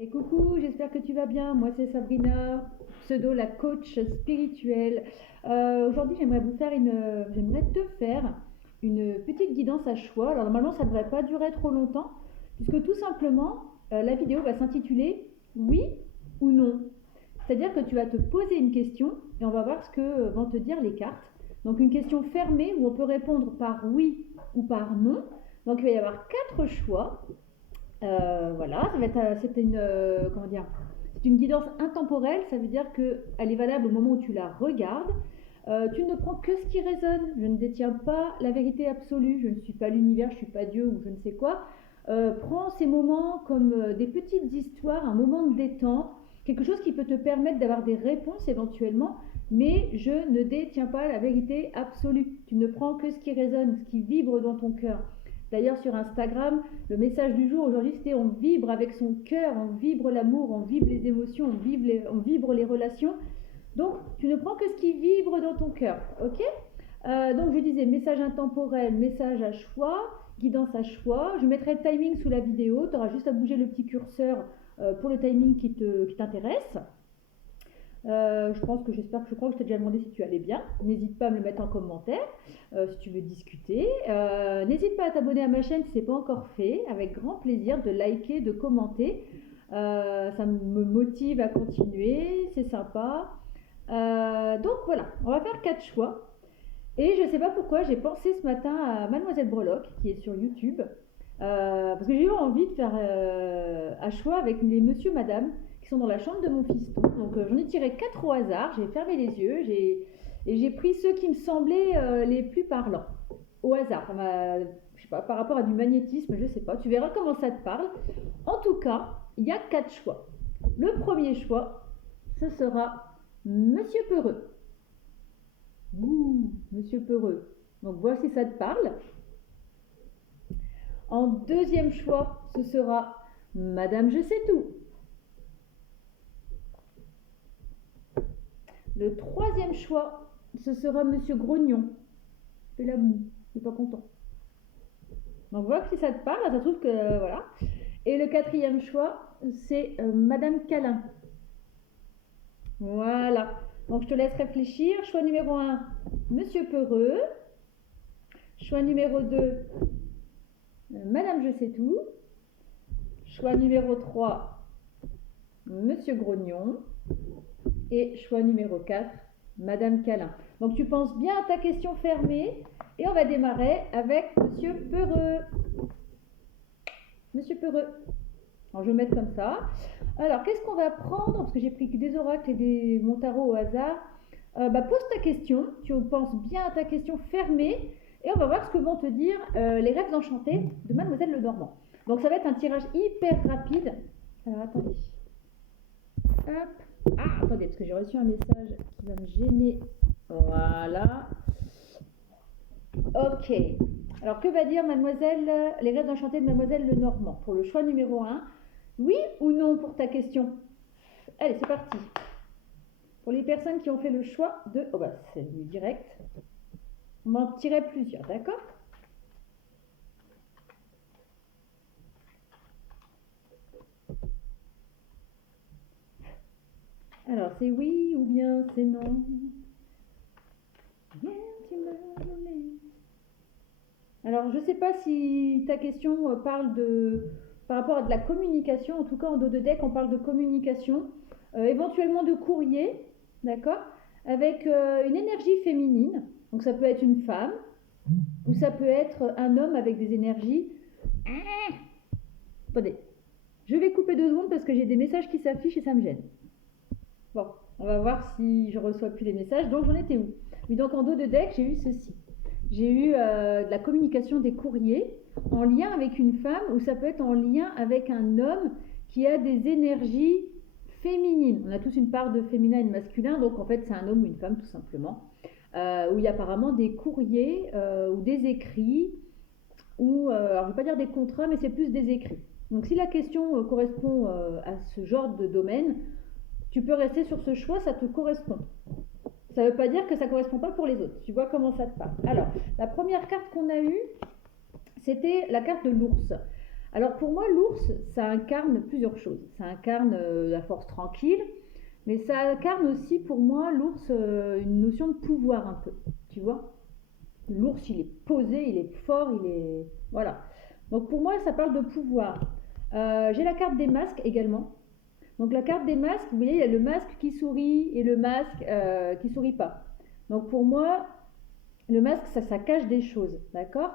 Et coucou, j'espère que tu vas bien. Moi, c'est Sabrina, pseudo la coach spirituelle. Aujourd'hui, j'aimerais te faire une petite guidance à choix. Alors normalement, ça ne devrait pas durer trop longtemps, puisque tout simplement, la vidéo va s'intituler Oui ou non. C'est-à-dire que tu vas te poser une question et on va voir ce que vont te dire les cartes. Donc une question fermée où on peut répondre par oui ou par non. Donc il va y avoir 4 choix. Voilà, c'est une guidance intemporelle, ça veut dire qu'elle est valable au moment où tu la regardes. Tu ne prends que ce qui résonne. Je ne détiens pas la vérité absolue. Je ne suis pas l'univers, je ne suis pas Dieu ou je ne sais quoi. Prends ces moments comme des petites histoires, un moment de détente, quelque chose qui peut te permettre d'avoir des réponses éventuellement, mais je ne détiens pas la vérité absolue. Tu ne prends que ce qui résonne, ce qui vibre dans ton cœur. D'ailleurs, sur Instagram, le message du jour aujourd'hui, c'était on vibre avec son cœur, on vibre l'amour, on vibre les émotions, on vibre les relations. Donc, tu ne prends que ce qui vibre dans ton cœur, ok? Donc, je disais message intemporel, message à choix, guidance à choix. Je mettrai le timing sous la vidéo. Tu auras juste à bouger le petit curseur pour le timing qui t'intéresse. Je crois que je t'ai déjà demandé si tu allais bien. N'hésite pas à me le mettre en commentaire si tu veux discuter. N'hésite pas à t'abonner à ma chaîne si ce n'est pas encore fait. Avec grand plaisir de liker, de commenter. Ça me motive à continuer. C'est sympa. Donc voilà, on va faire 4 choix. Et je ne sais pas pourquoi j'ai pensé ce matin à Mademoiselle Breloque qui est sur YouTube. Parce que j'ai eu envie de faire un choix avec les monsieur, madame qui sont dans la chambre de mon fiston. Donc j'en ai tiré 4 au hasard, j'ai fermé les yeux et j'ai pris ceux qui me semblaient les plus parlants. Au hasard, je sais pas, par rapport à du magnétisme, je sais pas, tu verras comment ça te parle. En tout cas, il y a 4 choix. Le premier choix, ce sera Monsieur Peureux. Ouh, Monsieur Peureux. Donc vois si ça te parle. En deuxième choix, ce sera Madame Je sais tout. Le troisième choix, ce sera Monsieur Grognon. Fais la moue, il n'est pas content. Donc voilà si ça te parle, ça se trouve que voilà. Et le quatrième choix, c'est Madame Câlin. Voilà. Donc je te laisse réfléchir. Choix numéro 1, Monsieur Peureux. Choix numéro 2, Madame Je sais tout. Choix numéro 3, Monsieur Grognon. Et choix numéro 4, Madame Câlin. Donc tu penses bien à ta question fermée et on va démarrer avec Monsieur Peureux. Monsieur Peureux. Alors je vais mettre comme ça. Alors qu'est-ce qu'on va prendre? Parce que j'ai pris des oracles et des mon tarot au hasard. Pose ta question. Tu penses bien à ta question fermée et on va voir ce que vont te dire les rêves enchantés de Mademoiselle Lenormand. Donc ça va être un tirage hyper rapide. Alors attendez. Hop. Ah, attendez, parce que j'ai reçu un message qui va me gêner. Voilà. Ok. Alors, que va dire les rêves enchantés de Mademoiselle Lenormand pour le choix numéro 1? Oui ou non pour ta question? Allez, c'est parti. Pour les personnes qui ont fait le choix de... Oh bah, c'est venu direct. On va en tirer plusieurs, d'accord? Alors, c'est oui ou bien c'est non? Alors, je ne sais pas si ta question parle par rapport à de la communication. En tout cas, en dos de deck, on parle de communication, éventuellement de courrier, d'accord? Avec une énergie féminine. Donc, ça peut être une femme ou ça peut être un homme avec des énergies. Attendez, je vais couper 2 secondes parce que j'ai des messages qui s'affichent et ça me gêne. Bon, on va voir si je reçois plus les messages. Donc, j'en étais où? Oui, donc en dos de deck, j'ai eu ceci. J'ai eu de la communication des courriers en lien avec une femme ou ça peut être en lien avec un homme qui a des énergies féminines. On a tous une part de féminin et de masculin, donc en fait c'est un homme ou une femme tout simplement. Où il y a apparemment des courriers ou des écrits, ou alors je ne vais pas dire des contrats, mais c'est plus des écrits. Donc si la question correspond à ce genre de domaine, tu peux rester sur ce choix, ça te correspond. Ça ne veut pas dire que ça ne correspond pas pour les autres. Tu vois comment ça te parle. Alors, la première carte qu'on a eue, c'était la carte de l'ours. Alors pour moi, l'ours, ça incarne plusieurs choses. Ça incarne la force tranquille, mais ça incarne aussi pour moi, l'ours, une notion de pouvoir un peu, tu vois. L'ours, il est posé, il est fort, il est... Voilà. Donc pour moi, ça parle de pouvoir. J'ai la carte des masques également. Donc la carte des masques, vous voyez, il y a le masque qui sourit et le masque qui sourit pas. Donc pour moi, le masque, ça cache des choses, d'accord.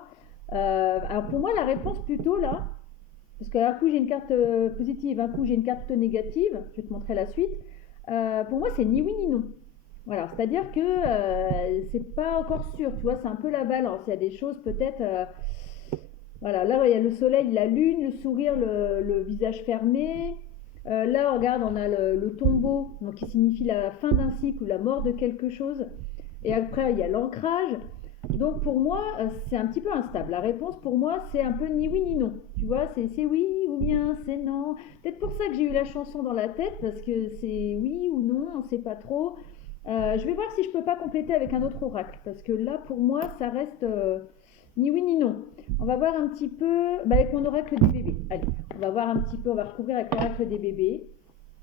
Alors pour moi, la réponse plutôt là, parce qu'un coup j'ai une carte positive, un coup j'ai une carte négative, je vais te montrer la suite. Pour moi, c'est ni oui ni non. Voilà, c'est-à-dire que c'est pas encore sûr, tu vois, c'est un peu la balance. Il y a des choses peut-être. Voilà, là il y a le soleil, la lune, le sourire, le visage fermé. Là, regarde, on a le tombeau, donc qui signifie la fin d'un cycle ou la mort de quelque chose. Et après, il y a l'ancrage. Donc pour moi, c'est un petit peu instable. La réponse pour moi, c'est un peu ni oui ni non. Tu vois, c'est oui ou bien c'est non. Peut-être pour ça que j'ai eu la chanson dans la tête, parce que c'est oui ou non, on ne sait pas trop. Je vais voir si je peux pas compléter avec un autre oracle, parce que là, pour moi, ça reste ni oui ni non. On va voir un petit peu avec mon oracle des bébés. Allez, on va voir un petit peu, on va recouvrir avec l'oracle des bébés.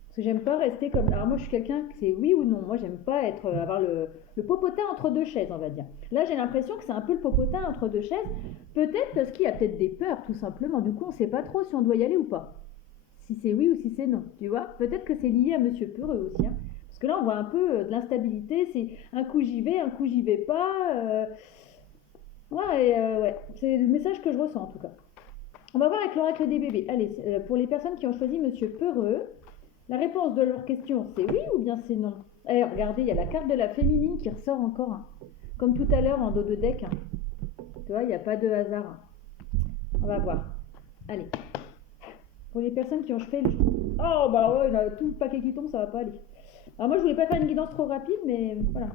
Parce que j'aime pas rester comme... Alors moi, je suis quelqu'un que c'est oui ou non. Moi, j'aime pas avoir le popotin entre deux chaises, on va dire. Là, j'ai l'impression que c'est un peu le popotin entre deux chaises. Peut-être parce qu'il y a peut-être des peurs, tout simplement. Du coup, on sait pas trop si on doit y aller ou pas. Si c'est oui ou si c'est non, tu vois. Peut-être que c'est lié à Monsieur Peureux aussi, hein. Parce que là, on voit un peu de l'instabilité. C'est un coup j'y vais, un coup j'y vais pas. Ouais, c'est le message que je ressens en tout cas. On va voir avec l'oracle des bébés. Allez, pour les personnes qui ont choisi Monsieur Peureux, la réponse de leur question, c'est oui ou bien c'est non. Eh, regardez, il y a la carte de la féminine qui ressort encore, hein. Comme tout à l'heure en dos de deck, hein. Tu vois, il n'y a pas de hasard, hein. On va voir. Allez. Pour les personnes qui ont fait le... Oh, bah ouais, il y a tout le paquet qui tombe, ça va pas aller. Alors moi, je voulais pas faire une guidance trop rapide, mais voilà.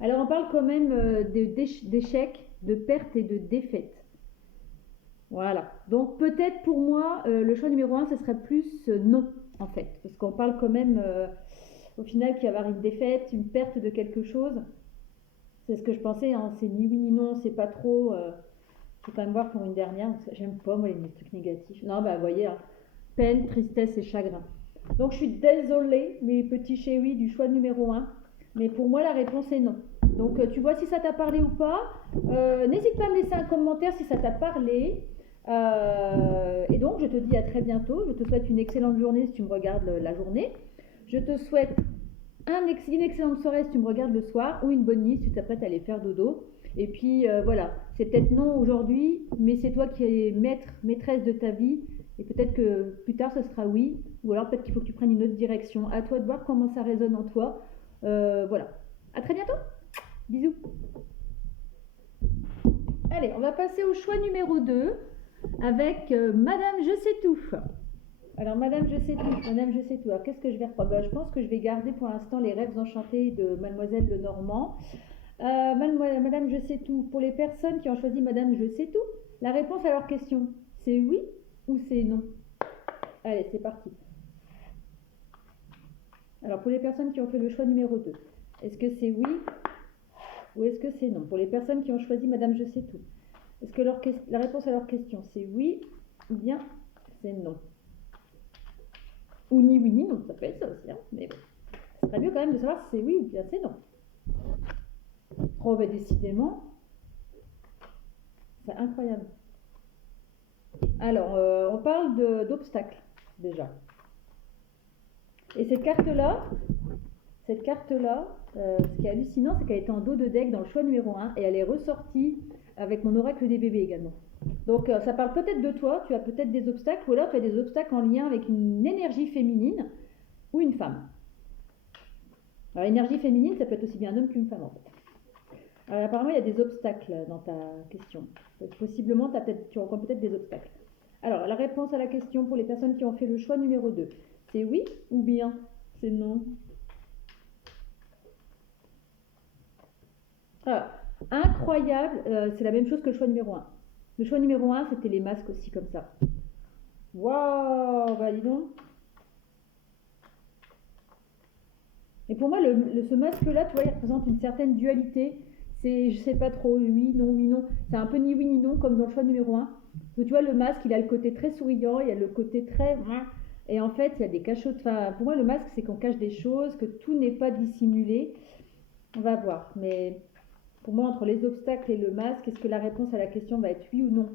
Alors, on parle quand même d'échecs, de pertes et de défaites. Voilà. Donc, peut-être pour moi, le choix numéro 1, ce serait plus non, en fait. Parce qu'on parle quand même, au final, qu'il va y avoir une défaite, une perte de quelque chose. C'est ce que je pensais, hein. C'est ni oui ni non, c'est pas trop... faut quand même voir pour une dernière. J'aime pas, moi, les trucs négatifs. Non, bah, vous voyez, hein, peine, tristesse et chagrin. Donc, je suis désolée, mes petits chéris du choix numéro 1. Mais pour moi, la réponse est non. Donc, tu vois si ça t'a parlé ou pas. N'hésite pas à me laisser un commentaire si ça t'a parlé. Et donc, je te dis à très bientôt. Je te souhaite une excellente journée si tu me regardes la journée. Je te souhaite une excellente soirée si tu me regardes le soir, ou une bonne nuit si tu t'apprêtes à aller faire dodo. Et puis voilà, c'est peut-être non aujourd'hui, mais c'est toi qui es maîtresse de ta vie. Et peut-être que plus tard ce sera oui, ou alors peut-être qu'il faut que tu prennes une autre direction. À toi de voir comment ça résonne en toi. Voilà. À très bientôt. Bisous. Allez, on va passer au choix numéro 2 avec Madame Je sais tout. Alors, Madame Je sais tout, Madame Je sais tout. Alors, qu'est-ce que je vais reprendre? Je pense que je vais garder pour l'instant les rêves enchantés de Mademoiselle Lenormand. Madame Je sais tout. Pour les personnes qui ont choisi Madame Je sais tout, la réponse à leur question, c'est oui ou c'est non? Allez, c'est parti. Alors, pour les personnes qui ont fait le choix numéro 2, est-ce que c'est oui ou est-ce que c'est non? Pour les personnes qui ont choisi Madame Je sais tout, est-ce que la réponse à leur question, c'est oui ou bien c'est non? Ou ni oui ni non, ça peut être ça aussi, hein, mais bon. Ce serait mieux quand même de savoir si c'est oui ou bien c'est non. Oh, bah décidément, c'est incroyable. Alors, on parle d'obstacles, déjà. Et cette carte-là, ce qui est hallucinant, c'est qu'elle était en dos de deck dans le choix numéro 1, et elle est ressortie avec mon oracle des bébés également. Donc, ça parle peut-être de toi, tu as peut-être des obstacles, ou alors tu as des obstacles en lien avec une énergie féminine ou une femme. Alors, énergie féminine, ça peut être aussi bien un homme qu'une femme, en fait. Alors, apparemment, il y a des obstacles dans ta question. Possiblement, tu rencontres peut-être des obstacles. Alors, la réponse à la question pour les personnes qui ont fait le choix numéro 2, c'est oui ou bien c'est non? Alors, incroyable, c'est la même chose que le choix numéro 1. Le choix numéro 1, c'était les masques aussi, comme ça. Waouh, bah dis donc. Et pour moi, ce masque-là, tu vois, il représente une certaine dualité. C'est, je sais pas trop, oui, non. C'est un peu ni oui ni non, comme dans le choix numéro 1. Parce que tu vois, le masque, il a le côté très souriant, il y a le côté très... Et en fait, il y a des cachots. Enfin, pour moi, le masque, c'est qu'on cache des choses, que tout n'est pas dissimulé. On va voir. Mais pour moi, entre les obstacles et le masque, est-ce que la réponse à la question va être oui ou non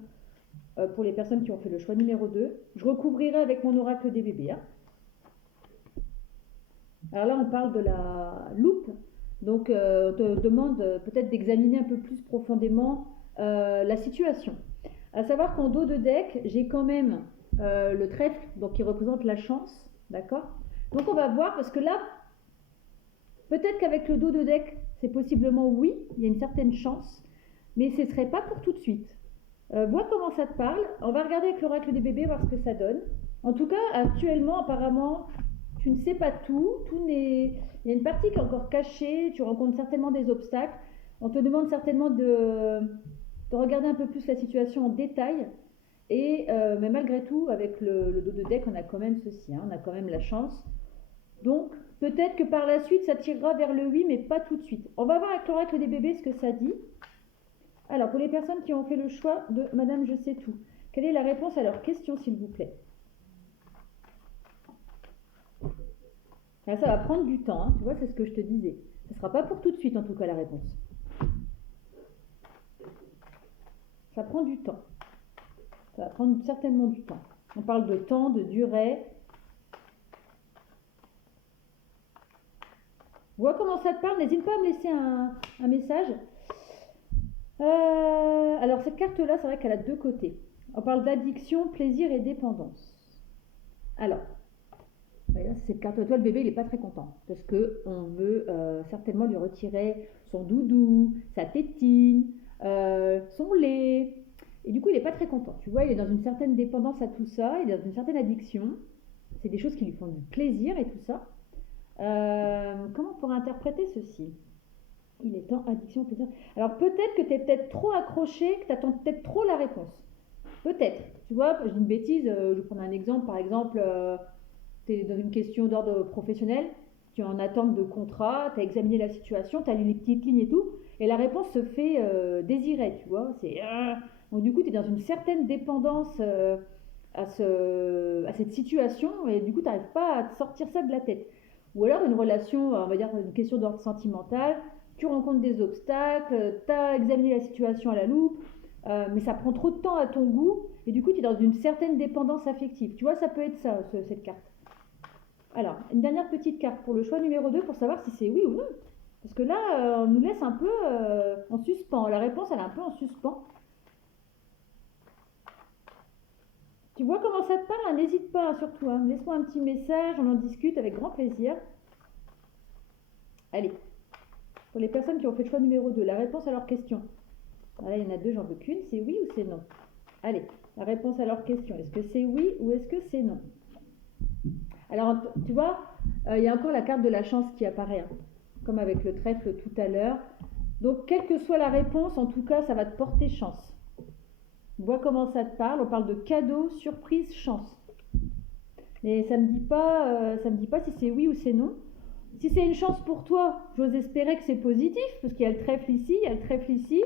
pour les personnes qui ont fait le choix numéro 2? Je recouvrirai avec mon oracle des bébés. Hein. Alors là, on parle de la loupe. Donc, on te demande peut-être d'examiner un peu plus profondément la situation. À savoir qu'en dos de deck, j'ai quand même le trèfle, donc qui représente la chance, d'accord? Donc on va voir, parce que là, peut-être qu'avec le dos de deck, c'est possiblement oui, il y a une certaine chance, mais ce ne serait pas pour tout de suite. Vois comment ça te parle, on va regarder avec l'oracle des bébés, voir ce que ça donne. En tout cas, actuellement, apparemment, tu ne sais pas tout, il y a une partie qui est encore cachée, tu rencontres certainement des obstacles, on te demande certainement de regarder un peu plus la situation en détail. Mais malgré tout, avec le dos de deck, on a quand même ceci, hein, on a quand même la chance. Donc, peut-être que par la suite, ça tirera vers le oui, mais pas tout de suite. On va voir avec l'oracle des bébés ce que ça dit. Alors, pour les personnes qui ont fait le choix de Madame Je sais tout, quelle est la réponse à leur question, s'il vous plaît? Alors, ça va prendre du temps, hein, tu vois, c'est ce que je te disais. Ce ne sera pas pour tout de suite, en tout cas, la réponse. Ça prend du temps. Ça va prendre certainement du temps. On parle de temps, de durée. Vois comment ça te parle, n'hésite pas à me laisser un message. Alors cette carte-là, c'est vrai qu'elle a deux côtés. On parle d'addiction, plaisir et dépendance. Alors, cette carte, toi le bébé, il n'est pas très content parce qu'on veut certainement lui retirer son doudou, sa tétine, son lait. Et du coup, il n'est pas très content. Tu vois, il est dans une certaine dépendance à tout ça, il est dans une certaine addiction. C'est des choses qui lui font du plaisir et tout ça. Comment on pourrait interpréter ceci? Il est temps, addiction, plaisir. Alors peut-être que tu es peut-être trop accroché, que tu attends peut-être trop la réponse. Peut-être. Tu vois, je dis une bêtise, je vais prendre un exemple. Par exemple, tu es dans une question d'ordre professionnel, tu es en attente de contrat, tu as examiné la situation, tu as lu les petites lignes et tout, et la réponse se fait désirer, tu vois. Donc du coup, tu es dans une certaine dépendance à cette situation, et du coup, tu n'arrives pas à te sortir ça de la tête. Ou alors une relation, on va dire une question d'ordre sentimental, tu rencontres des obstacles, tu as examiné la situation à la loupe, mais ça prend trop de temps à ton goût, et du coup tu es dans une certaine dépendance affective. Tu vois, ça peut être ça, cette carte. Alors, une dernière petite carte pour le choix numéro 2 pour savoir si c'est oui ou non. Parce que là, on nous laisse un peu en suspens. La réponse, elle est un peu en suspens. Tu vois comment ça te parle, hein? N'hésite pas, hein, surtout. Hein. Laisse-moi un petit message, on en discute avec grand plaisir. Allez, pour les personnes qui ont fait le choix numéro 2, la réponse à leur question. Voilà, il y en a deux, j'en veux qu'une, c'est oui ou c'est non? Allez, la réponse à leur question, est-ce que c'est oui ou est-ce que c'est non? Alors, tu vois, il y a encore la carte de la chance qui apparaît, hein, comme avec le trèfle tout à l'heure. Donc, quelle que soit la réponse, en tout cas, ça va te porter chance. Vois comment ça te parle, on parle de cadeau, surprise, chance. Mais ça me dit pas si c'est oui ou c'est non. Si c'est une chance pour toi, j'ose espérer que c'est positif, parce qu'il y a le trèfle ici, il y a le trèfle ici.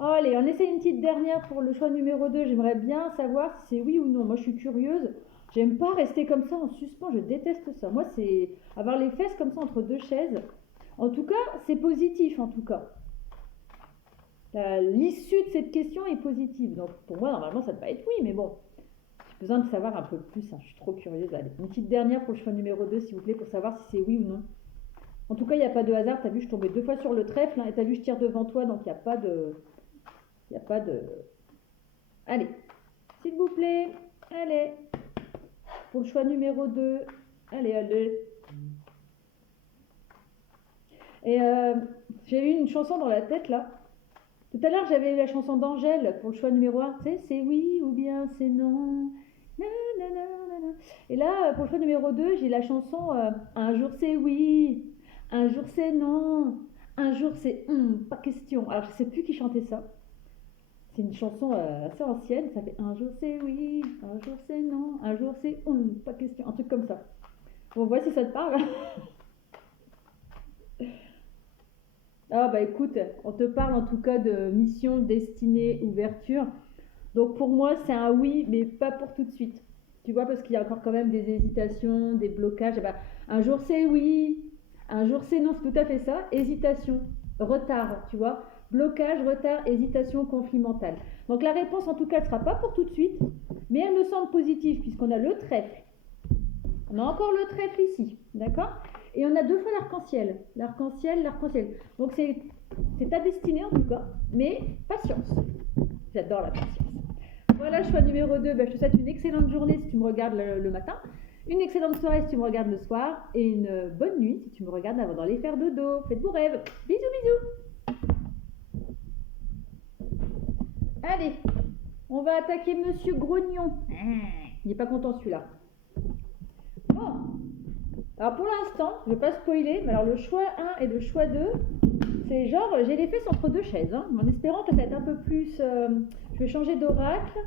Oh, allez, on essaie une petite dernière pour le choix numéro 2. J'aimerais bien savoir si c'est oui ou non. Moi, je suis curieuse. J'aime pas rester comme ça en suspens, je déteste ça. Moi, c'est avoir les fesses comme ça entre deux chaises. En tout cas, c'est positif, en tout cas. L'issue de cette question est positive. Donc, pour moi, normalement, ça ne va être oui, mais bon. J'ai besoin de savoir un peu plus, hein. Je suis trop curieuse. Allez, une petite dernière pour le choix numéro 2, s'il vous plaît, pour savoir si c'est oui ou non. En tout cas, il n'y a pas de hasard. Tu as vu, je tombais 2 fois sur le trèfle, hein, et tu as vu, je tire devant toi, donc il n'y a pas de... Il n'y a pas de... Allez, s'il vous plaît, allez. Pour le choix numéro 2, allez, allez. Et j'ai eu une chanson dans la tête, là. Tout à l'heure, j'avais eu la chanson d'Angèle pour le choix numéro 1. Tu sais, c'est oui ou bien c'est non. Et là, pour le choix numéro 2, j'ai la chanson un jour c'est oui, un jour c'est non, un jour c'est pas question. Alors, je sais plus qui chantait ça. C'est une chanson assez ancienne, ça fait un jour c'est oui, un jour c'est non, un jour c'est pas question, un truc comme ça. Bon, voici si ça te parle. Ah bah écoute, on te parle en tout cas de mission, destinée, ouverture. Donc pour moi, c'est un oui, mais pas pour tout de suite. Tu vois, parce qu'il y a encore quand même des hésitations, des blocages. Eh ben, un jour c'est oui, un jour c'est non, c'est tout à fait ça. Hésitation, retard, tu vois. Blocage, retard, hésitation, conflit mental. Donc la réponse, en tout cas, ne sera pas pour tout de suite, mais elle me semble positive, puisqu'on a le trèfle. On a encore le trèfle ici, d'accord? Et on a 2 fois l'arc-en-ciel. L'arc-en-ciel, l'arc-en-ciel. Donc c'est ta destinée en tout cas, mais patience. J'adore la patience. Voilà, choix numéro 2. Ben, je te souhaite une excellente journée si tu me regardes le matin, une excellente soirée si tu me regardes le soir, et une bonne nuit si tu me regardes avant d'aller faire dodo. Faites beaux rêves. Bisous, bisous. Allez, on va attaquer Monsieur Grognon. Il n'est pas content celui-là. Bon, alors pour l'instant, je ne vais pas spoiler, mais alors le choix 1 et le choix 2, c'est genre, j'ai les fesses entre 2 chaises, hein, en espérant que ça va être un peu plus... je vais changer d'oracle.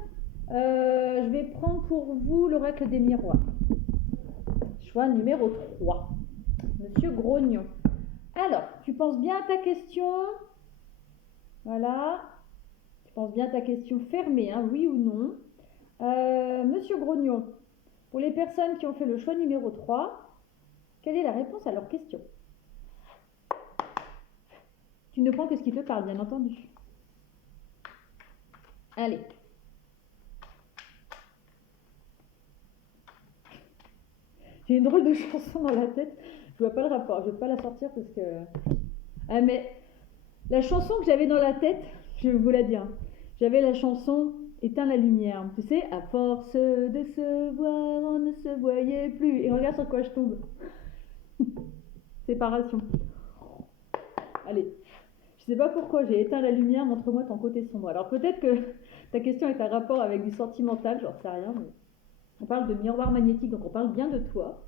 Je vais prendre pour vous l'oracle des miroirs. Choix numéro 3. Monsieur Grognon. Alors, tu penses bien à ta question? Voilà. Tu penses bien à ta question fermée, hein, oui ou non? Monsieur Grognon, pour les personnes qui ont fait le choix numéro 3, quelle est la réponse à leur question? Tu ne prends que ce qui te parle, bien entendu. Allez. J'ai une drôle de chanson dans la tête. Je vois pas le rapport. Je vais pas la sortir parce que... Ah mais la chanson que j'avais dans la tête, je vais vous la dire. J'avais la chanson Éteins la lumière. Tu sais, à force de se voir, on ne se voyait plus. Et regarde sur quoi je tombe. Séparation. Allez. Je sais pas pourquoi j'ai éteint la lumière, montre-moi ton côté sombre. Alors peut-être que ta question est un rapport avec du sentimental, j'en sais rien, mais on parle de miroir magnétique, donc on parle bien de toi.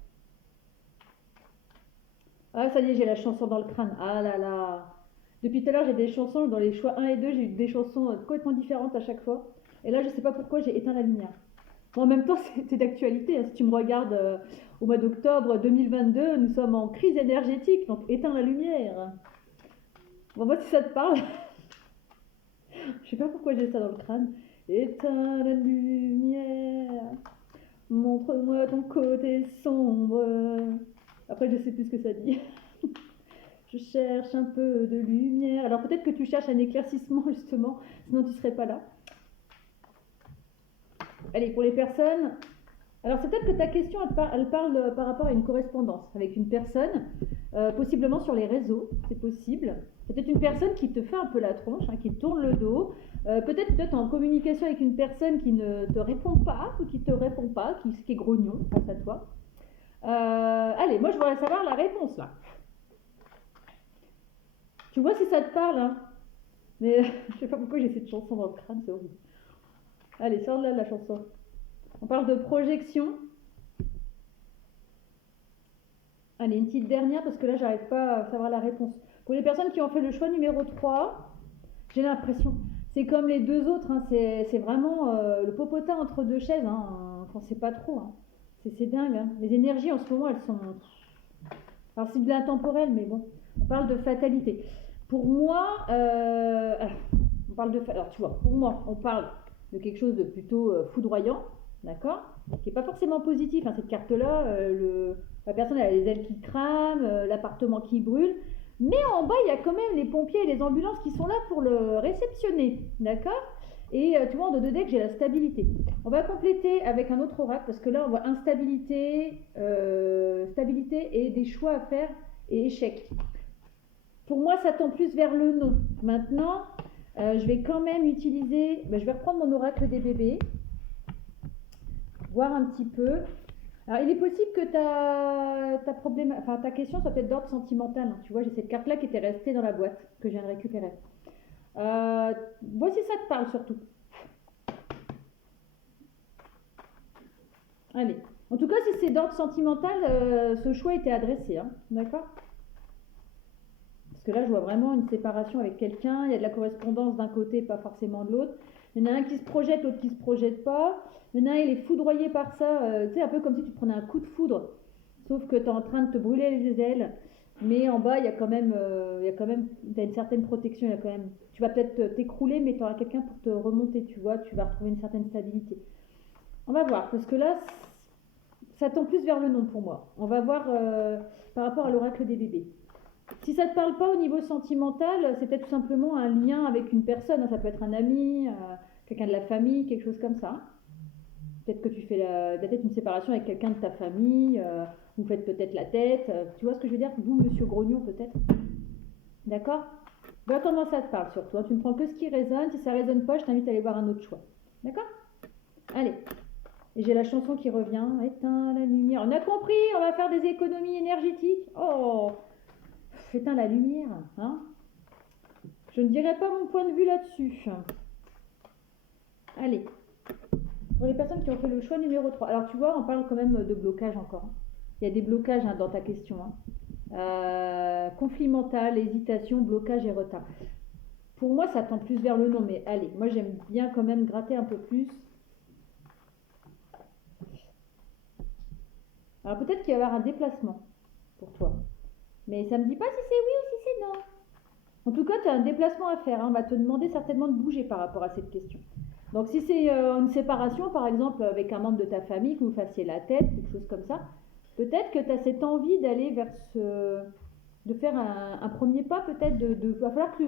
Ah, ça y est, j'ai la chanson dans le crâne. Ah là là. Depuis tout à l'heure, j'ai des chansons, dans les choix 1 et 2, j'ai eu des chansons complètement différentes à chaque fois. Et là, je sais pas pourquoi j'ai éteint la lumière. Bon, en même temps, c'est d'actualité. Hein. Si tu me regardes au mois d'octobre 2022, nous sommes en crise énergétique, donc éteins la lumière. Bon, moi, si ça te parle, je sais pas pourquoi j'ai ça dans le crâne. Éteins la lumière, montre-moi ton côté sombre. Après, je sais plus ce que ça dit. Je cherche un peu de lumière. Alors peut-être que tu cherches un éclaircissement justement, sinon tu serais pas là. Allez, pour les personnes... Alors c'est peut-être que ta question, elle parle par rapport à une correspondance avec une personne, possiblement sur les réseaux, c'est possible. Peut-être une personne qui te fait un peu la tronche, hein, qui te tourne le dos. Peut-être en communication avec une personne qui ne te répond pas, ou qui te répond pas, qui est grognon face à toi. Allez, moi je voudrais savoir la réponse là. Tu vois si ça te parle, hein. Mais je sais pas pourquoi j'ai cette chanson dans le crâne, c'est horrible. Allez, sors de là la chanson. On parle de projection. Allez, une petite dernière parce que là, j'arrive pas à savoir la réponse. Pour les personnes qui ont fait le choix numéro 3, j'ai l'impression, c'est comme les 2 autres, hein, c'est vraiment le popotin entre 2 chaises, hein, quand c'est pas trop. Hein. C'est dingue. Hein. Les énergies en ce moment, elles sont... Alors c'est de l'intemporel, mais bon, on parle de fatalité. Pour moi, on parle de... Alors tu vois, pour moi, on parle de quelque chose de plutôt foudroyant, d'accord? Qui n'est pas forcément positif, hein, cette carte-là, la personne elle a les ailes qui crament, l'appartement qui brûle, mais en bas, il y a quand même les pompiers et les ambulances qui sont là pour le réceptionner, d'accord? Et tu vois, en 2 decks, j'ai la stabilité. On va compléter avec un autre oracle, parce que là, on voit instabilité, stabilité et des choix à faire et échec. Pour moi, ça tend plus vers le non. Maintenant, je vais quand même utiliser... je vais reprendre mon oracle des bébés, voir un petit peu. Alors, il est possible que ta question soit peut-être d'ordre sentimental. Hein. Tu vois, j'ai cette carte-là qui était restée dans la boîte, que je viens de récupérer. Voici ça te parle surtout. Allez. En tout cas, si c'est d'ordre sentimental, ce choix était adressé. Hein. D'accord ? Parce que là, je vois vraiment une séparation avec quelqu'un. Il y a de la correspondance d'un côté, pas forcément de l'autre. Il y en a un qui se projette, l'autre qui se projette pas. Il y en a un, il est foudroyé par ça. Tu sais, un peu comme si tu prenais un coup de foudre. Sauf que tu es en train de te brûler les ailes. Mais en bas, t'as une certaine protection, il y a quand même, tu vas peut-être t'écrouler, mais tu auras quelqu'un pour te remonter, tu vois, tu vas retrouver une certaine stabilité. On va voir, parce que là, ça tend plus vers le non pour moi. On va voir par rapport à l'oracle des bébés. Si ça ne te parle pas au niveau sentimental, c'est peut-être tout simplement un lien avec une personne. Ça peut être un ami, quelqu'un de la famille, quelque chose comme ça. Peut-être que tu fais peut-être une séparation avec quelqu'un de ta famille, vous faites peut-être la tête. Tu vois ce que je veux dire? Vous, monsieur Grognon, peut-être. D'accord? Voilà comment ça te parle surtout. Tu ne prends que ce qui résonne. Si ça ne résonne pas, je t'invite à aller voir un autre choix. D'accord? Allez. Et j'ai la chanson qui revient. Éteins la lumière. On a compris, on va faire des économies énergétiques. Oh, éteins la lumière. Hein? Je ne dirai pas mon point de vue là-dessus. Allez. Pour les personnes qui ont fait le choix numéro 3. Alors tu vois, on parle quand même de blocage encore. Il y a des blocages dans ta question. Conflit mental, hésitation, blocage et retard. Pour moi, ça tend plus vers le non, mais allez, moi j'aime bien quand même gratter un peu plus. Alors peut-être qu'il va y avoir un déplacement pour toi. Mais ça ne me dit pas si c'est oui ou si c'est non. En tout cas, tu as un déplacement à faire. On va te demander certainement de bouger par rapport à cette question. Donc si c'est une séparation, par exemple, avec un membre de ta famille, que vous fassiez la tête, quelque chose comme ça, peut-être que tu as cette envie d'aller vers de faire un premier pas, peut-être, va falloir que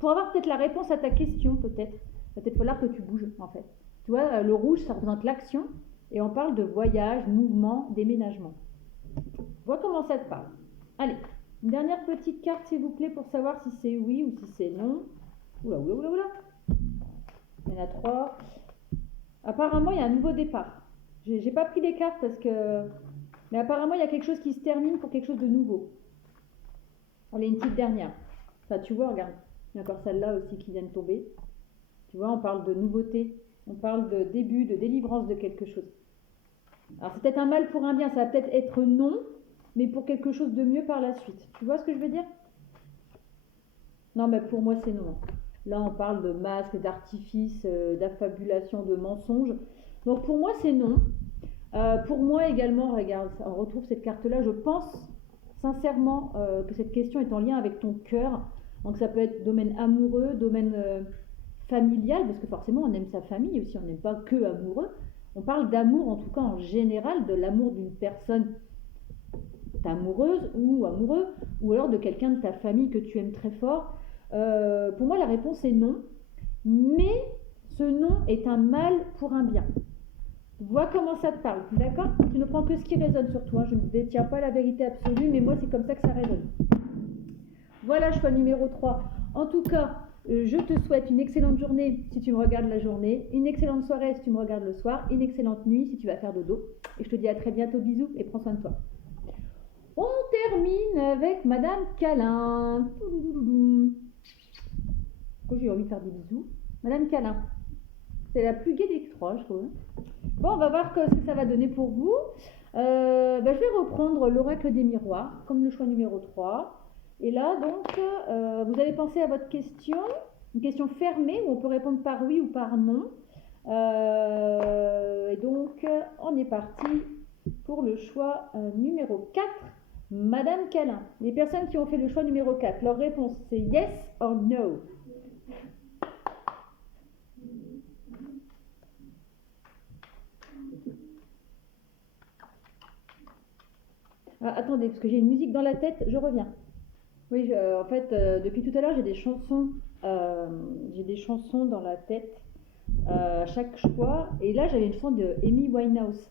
pour avoir peut-être la réponse à ta question, peut-être, va peut-être falloir que tu bouges, en fait. Tu vois, le rouge, ça représente l'action, et on parle de voyage, mouvement, déménagement. Vois comment ça te parle. Allez, une dernière petite carte, s'il vous plaît, pour savoir si c'est oui ou si c'est non. Oula, oula, oula, oula. Il y en a 3. Apparemment, il y a un nouveau départ. J'ai pas pris les cartes parce que... Mais apparemment, il y a quelque chose qui se termine pour quelque chose de nouveau. Allez, une petite dernière. Ça, tu vois, regarde. Il y a encore celle-là aussi qui vient de tomber. Tu vois, on parle de nouveauté. On parle de début, de délivrance de quelque chose. Alors, c'est peut-être un mal pour un bien. Ça va peut-être être non, mais pour quelque chose de mieux par la suite. Tu vois ce que je veux dire? Non, mais pour moi, c'est non. Là, on parle de masques, d'artifices, d'affabulation, de mensonges. Donc, pour moi, c'est non. Pour moi également, regarde, on retrouve cette carte-là. Je pense sincèrement que cette question est en lien avec ton cœur. Donc, ça peut être domaine amoureux, domaine familial, parce que forcément, on aime sa famille aussi. On n'aime pas que amoureux. On parle d'amour, en tout cas en général, de l'amour d'une personne amoureuse ou amoureux, ou alors de quelqu'un de ta famille que tu aimes très fort. Pour moi, la réponse est non. Mais ce non est un mal pour un bien. Vois comment ça te parle, d'accord? Tu ne prends que ce qui résonne sur toi. Je ne détiens pas la vérité absolue, mais moi, c'est comme ça que ça résonne. Voilà, choix numéro 3. En tout cas, je te souhaite une excellente journée si tu me regardes la journée, une excellente soirée si tu me regardes le soir, une excellente nuit si tu vas faire dodo. Et je te dis à très bientôt, bisous et prends soin de toi. On termine avec Madame Câlin. Pourquoi j'ai envie de faire des bisous? Madame Câlin. C'est la plus gaie des 3, je trouve. Bon, on va voir ce que ça va donner pour vous. Je vais reprendre l'oracle des miroirs, comme le choix numéro 3. Et là, donc, vous avez pensé à votre question, une question fermée où on peut répondre par oui ou par non. Et donc, on est parti pour le choix numéro 4, Madame Câlin. Les personnes qui ont fait le choix numéro 4, leur réponse c'est yes or no. Ah, attendez, parce que j'ai une musique dans la tête, je reviens. Oui, en fait, depuis tout à l'heure, j'ai des chansons dans la tête à chaque choix. Et là, j'avais une chanson de Amy Winehouse.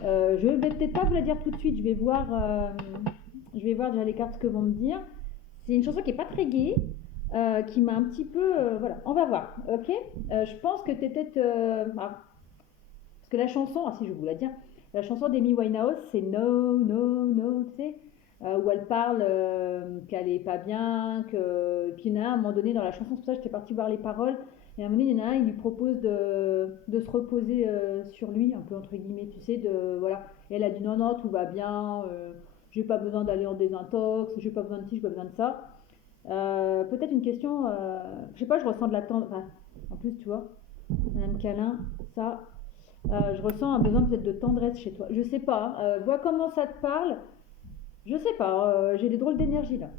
Je ne vais peut-être pas vous la dire tout de suite. Je vais voir déjà les cartes que vont me dire. C'est une chanson qui est pas très gaie, qui m'a un petit peu... voilà, on va voir, ok? Je pense que peut-être... parce que la chanson, si je vais vous la dire, la chanson d'Amy Winehouse, c'est No, No, No, tu sais, où elle parle qu'elle est pas bien, que... Puis il y en a un, à un moment donné dans la chanson, c'est pour ça que j'étais partie voir les paroles, et à un moment donné, il y en a un, il lui propose de se reposer sur lui, un peu entre guillemets, tu sais, voilà. Et elle a dit non, non, tout va bien, j'ai pas besoin d'aller en désintox, j'ai pas besoin de ci, j'ai pas besoin de ça. Peut-être une question, je sais pas, je ressens de la tendresse, enfin, en plus, tu vois, Madame Câlin, ça... je ressens un besoin peut-être de tendresse chez toi. Je sais pas. Vois comment ça te parle. Je sais pas, j'ai des drôles d'énergie là.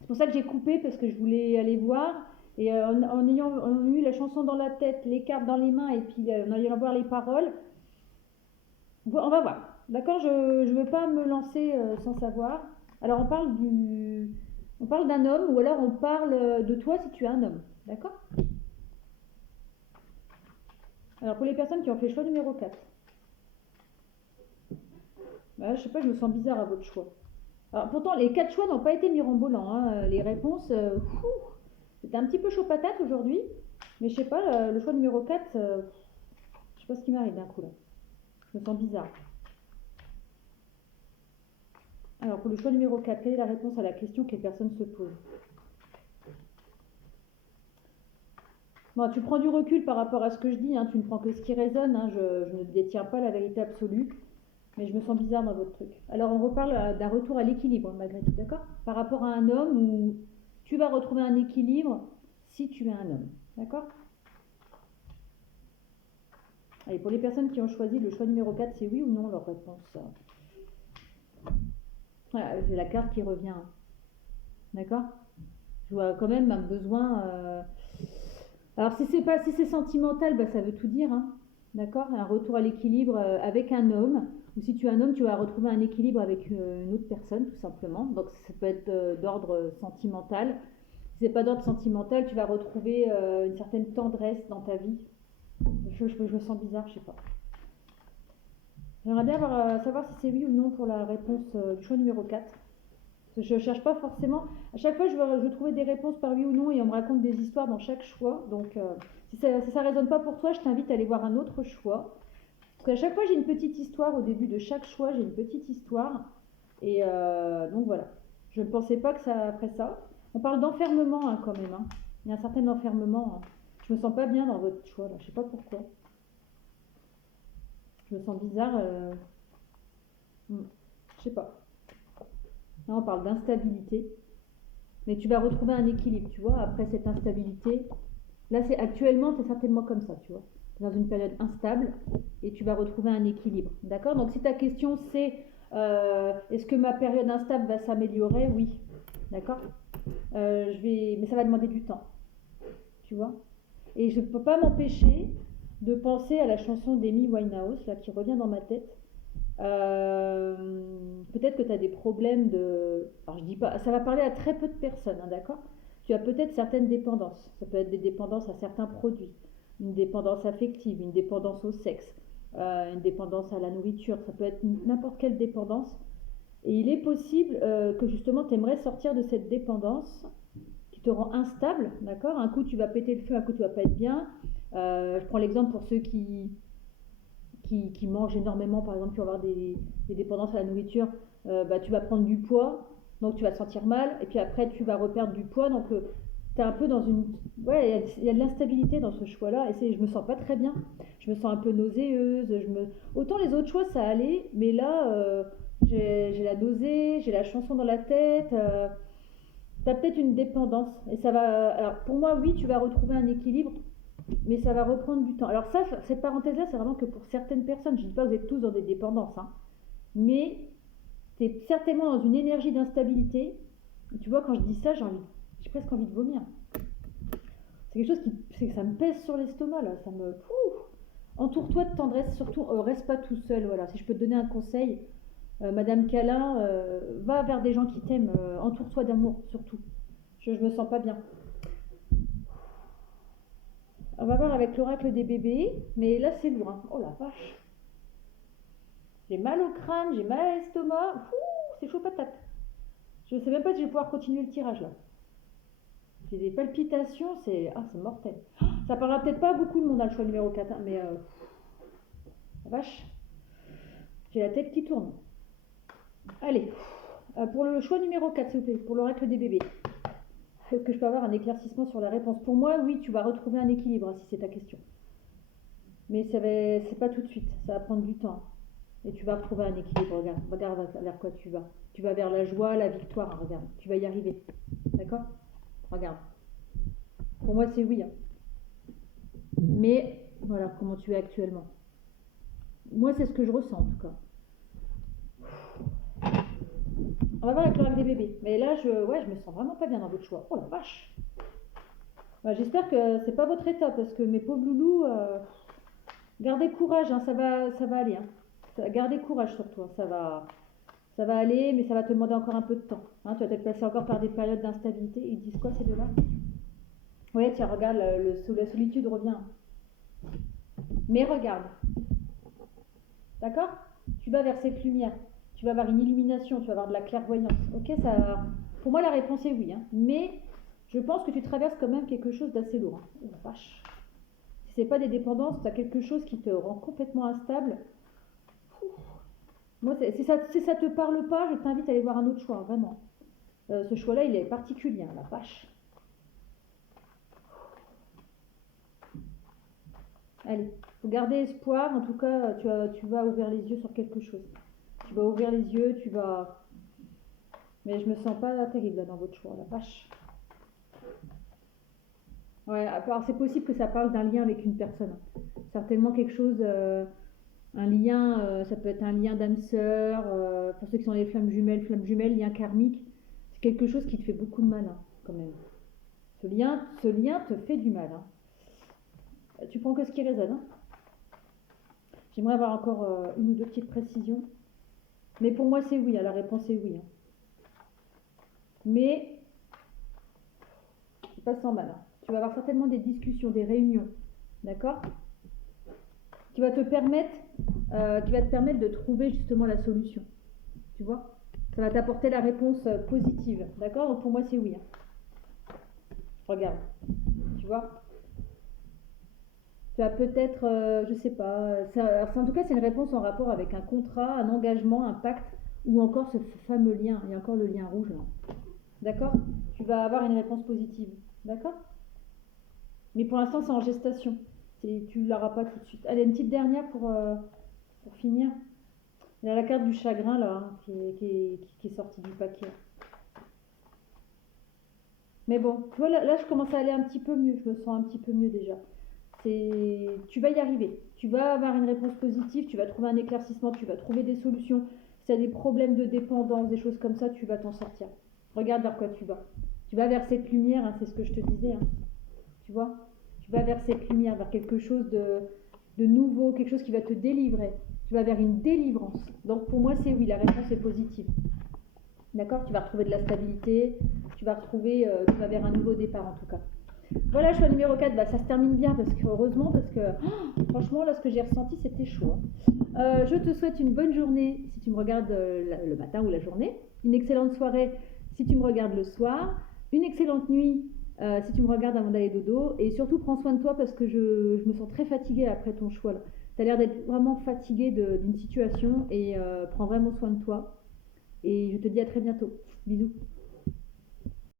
C'est pour ça que j'ai coupé parce que je voulais aller voir. Et en ayant eu la chanson dans la tête, les cartes dans les mains et puis en allant voir les paroles, bon, on va voir. D'accord, je ne veux pas me lancer sans savoir. Alors on parle d'un homme ou alors on parle de toi si tu es un homme. D'accord. Alors pour les personnes qui ont fait choix numéro 4, bah, je sais pas, je me sens bizarre à votre choix. Alors pourtant les 4 choix n'ont pas été mirobolants, hein. Les réponses, c'était un petit peu chaud patate aujourd'hui. Mais je sais pas, le choix numéro 4, je sais pas ce qui m'arrive d'un coup là. Je me sens bizarre. Alors pour le choix numéro 4, quelle est la réponse à la question que les personnes se posent? Bon, tu prends du recul par rapport à ce que je dis, hein, tu ne prends que ce qui résonne, hein, je ne détiens pas la vérité absolue, mais je me sens bizarre dans votre truc. Alors on reparle d'un retour à l'équilibre malgré tout, d'accord? Par rapport à un homme où tu vas retrouver un équilibre si tu es un homme, d'accord? Allez, pour les personnes qui ont choisi le choix numéro 4, c'est oui ou non leur réponse. Voilà, j'ai la carte qui revient, d'accord? Je vois quand même un besoin. Alors si c'est sentimental, bah, ça veut tout dire, hein. D'accord. Un retour à l'équilibre avec un homme. Ou si tu es un homme, tu vas retrouver un équilibre avec une autre personne, tout simplement. Donc ça peut être d'ordre sentimental. Si c'est pas d'ordre sentimental, tu vas retrouver une certaine tendresse dans ta vie. Je me sens bizarre, je sais pas. J'aimerais bien savoir si c'est oui ou non pour la réponse du choix numéro 4. Je ne cherche pas forcément. À chaque fois, je veux trouver des réponses par oui ou non et on me raconte des histoires dans chaque choix. Donc, si ça ne résonne pas pour toi, je t'invite à aller voir un autre choix. Parce qu'à chaque fois, j'ai une petite histoire. Au début de chaque choix, j'ai une petite histoire. Et donc voilà. Je ne pensais pas que ça ferait ça. On parle d'enfermement hein, quand même. Hein. Il y a un certain enfermement. Hein. Je me sens pas bien dans votre choix là. Je sais pas pourquoi. Je me sens bizarre. Je sais pas. Là, on parle d'instabilité. Mais tu vas retrouver un équilibre, tu vois, après cette instabilité. Là, c'est certainement comme ça, tu vois. Tu es dans une période instable et tu vas retrouver un équilibre. D'accord. Donc, si ta question c'est est-ce que ma période instable va s'améliorer? Oui. D'accord. Mais ça va demander du temps, tu vois. Et je ne peux pas m'empêcher de penser à la chanson d'Amy Winehouse, là, qui revient dans ma tête. Peut-être que tu as des problèmes de. Alors je dis pas, ça va parler à très peu de personnes, hein, d'accord? Tu as peut-être certaines dépendances. Ça peut être des dépendances à certains produits, une dépendance affective, une dépendance au sexe, une dépendance à la nourriture. Ça peut être n'importe quelle dépendance. Et il est possible que justement tu aimerais sortir de cette dépendance qui te rend instable, d'accord? Un coup tu vas péter le feu, un coup tu vas pas être bien. Je prends l'exemple pour ceux qui mangent énormément, par exemple, tu vas avoir des dépendances à la nourriture, bah, tu vas prendre du poids, donc tu vas te sentir mal, et puis après tu vas reperdre du poids, donc tu es un peu dans une. Ouais, il y a de l'instabilité dans ce choix-là, et je me sens pas très bien. Je me sens un peu nauséeuse. Autant les autres choix ça allait, mais là, j'ai la nausée, j'ai la chanson dans la tête. Tu as peut-être une dépendance, et ça va. Alors pour moi, oui, tu vas retrouver un équilibre mais ça va reprendre du temps. Alors ça, cette parenthèse-là, c'est vraiment que pour certaines personnes. Je ne dis pas que vous êtes tous dans des dépendances, hein, mais tu es certainement dans une énergie d'instabilité. Tu vois, quand je dis ça, j'ai presque envie de vomir. C'est quelque chose ça me pèse sur l'estomac, là. Ça me. Entoure-toi de tendresse, surtout, reste pas tout seul. Voilà. Si je peux te donner un conseil, Madame Câlin, va vers des gens qui t'aiment. Entoure-toi d'amour, surtout. Je me sens pas bien. On va voir avec l'oracle des bébés, mais là c'est lourd. Hein. Oh la vache. J'ai mal au crâne, j'ai mal à l'estomac. C'est chaud patate. Je ne sais même pas si je vais pouvoir continuer le tirage là. J'ai des palpitations, c'est mortel. Ça parlera peut-être pas à beaucoup de monde, le choix numéro 4, hein, mais la vache. J'ai la tête qui tourne. Allez, pour le choix numéro 4, s'il vous plaît, pour l'oracle des bébés. Est-ce que je peux avoir un éclaircissement sur la réponse? Pour moi, oui, tu vas retrouver un équilibre, hein, si c'est ta question. Mais c'est pas tout de suite, ça va prendre du temps. Et tu vas retrouver un équilibre, regarde vers quoi tu vas. Tu vas vers la joie, la victoire, hein, regarde. Tu vas y arriver. D'accord? Regarde. Pour moi, c'est oui. Hein. Mais, voilà, comment tu es actuellement. Moi, c'est ce que je ressens, en tout cas. On va voir avec l'oracle des bébés. Mais là, ouais, je me sens vraiment pas bien dans votre choix. Oh la vache. Ouais, j'espère que c'est pas votre état parce que mes pauvres loulous, gardez courage, hein, ça va aller. Hein. Gardez courage sur toi, ça va aller, mais ça va te demander encore un peu de temps. Hein, tu vas peut-être passer encore par des périodes d'instabilité. Ils disent quoi ces deux-là? Ouais, tiens, regarde, la solitude revient. Mais regarde, d'accord? Tu vas vers cette lumière, tu vas avoir une illumination, tu vas avoir de la clairvoyance. Ok, ça, pour moi la réponse est oui, hein. Mais je pense que tu traverses quand même quelque chose d'assez lourd. Hein. Oh la vache. Si c'est pas des dépendances, tu as quelque chose qui te rend complètement instable. Moi, si ça te parle pas, je t'invite à aller voir un autre choix, vraiment. Ce choix-là, il est particulier, hein, la vache. Allez, faut garder espoir. En tout cas, tu vas ouvrir les yeux sur quelque chose. Tu vas ouvrir les yeux, tu vas... Mais je me sens pas terrible là dans votre choix, la vache. Ouais, alors c'est possible que ça parle d'un lien avec une personne. Certainement quelque chose, un lien, ça peut être un lien d'âme sœur, pour ceux qui sont les flammes jumelles, lien karmique. C'est quelque chose qui te fait beaucoup de mal, hein, quand même. Ce lien te fait du mal. Hein. Tu prends que ce qui résonne. Hein. J'aimerais avoir encore une ou deux petites précisions. Mais pour moi, c'est oui. La réponse est oui. Hein. Mais c'est pas sans mal. Hein. Tu vas avoir certainement des discussions, des réunions. D'accord? Qui va te permettre de trouver justement la solution. Tu vois? Ça va t'apporter la réponse positive. D'accord? Donc pour moi, c'est oui. Hein. Regarde. Tu vois? Tu as peut-être, je sais pas, en tout cas, c'est une réponse en rapport avec un contrat, un engagement, un pacte, ou encore ce fameux lien. Il y a encore le lien rouge là. D'accord? Tu vas avoir une réponse positive. D'accord? Mais pour l'instant, c'est en gestation. Tu ne l'auras pas tout de suite. Allez, une petite dernière pour finir. Il y a la carte du chagrin là, hein, qui est sortie du paquet. Mais bon, tu vois, là, je commence à aller un petit peu mieux. Je me sens un petit peu mieux déjà. Tu vas y arriver. Tu vas avoir une réponse positive, tu vas trouver un éclaircissement, tu vas trouver des solutions. Si tu as des problèmes de dépendance, des choses comme ça, tu vas t'en sortir. Regarde vers quoi tu vas. Tu vas vers cette lumière, hein, c'est ce que je te disais. Hein. Tu vois? Tu vas vers cette lumière, vers quelque chose de nouveau, quelque chose qui va te délivrer. Tu vas vers une délivrance. Donc pour moi, c'est oui, la réponse est positive. D'accord? Tu vas retrouver de la stabilité, tu vas vers un nouveau départ en tout cas. Voilà, choix numéro 4, bah, ça se termine bien parce que heureusement, parce que franchement, là, ce que j'ai ressenti, c'était chaud. Hein. Je te souhaite une bonne journée si tu me regardes le matin ou la journée, une excellente soirée si tu me regardes le soir, une excellente nuit si tu me regardes avant d'aller dodo, et surtout prends soin de toi parce que je me sens très fatiguée après ton choix. Tu as l'air d'être vraiment fatiguée d'une situation et prends vraiment soin de toi. Et je te dis à très bientôt. Bisous.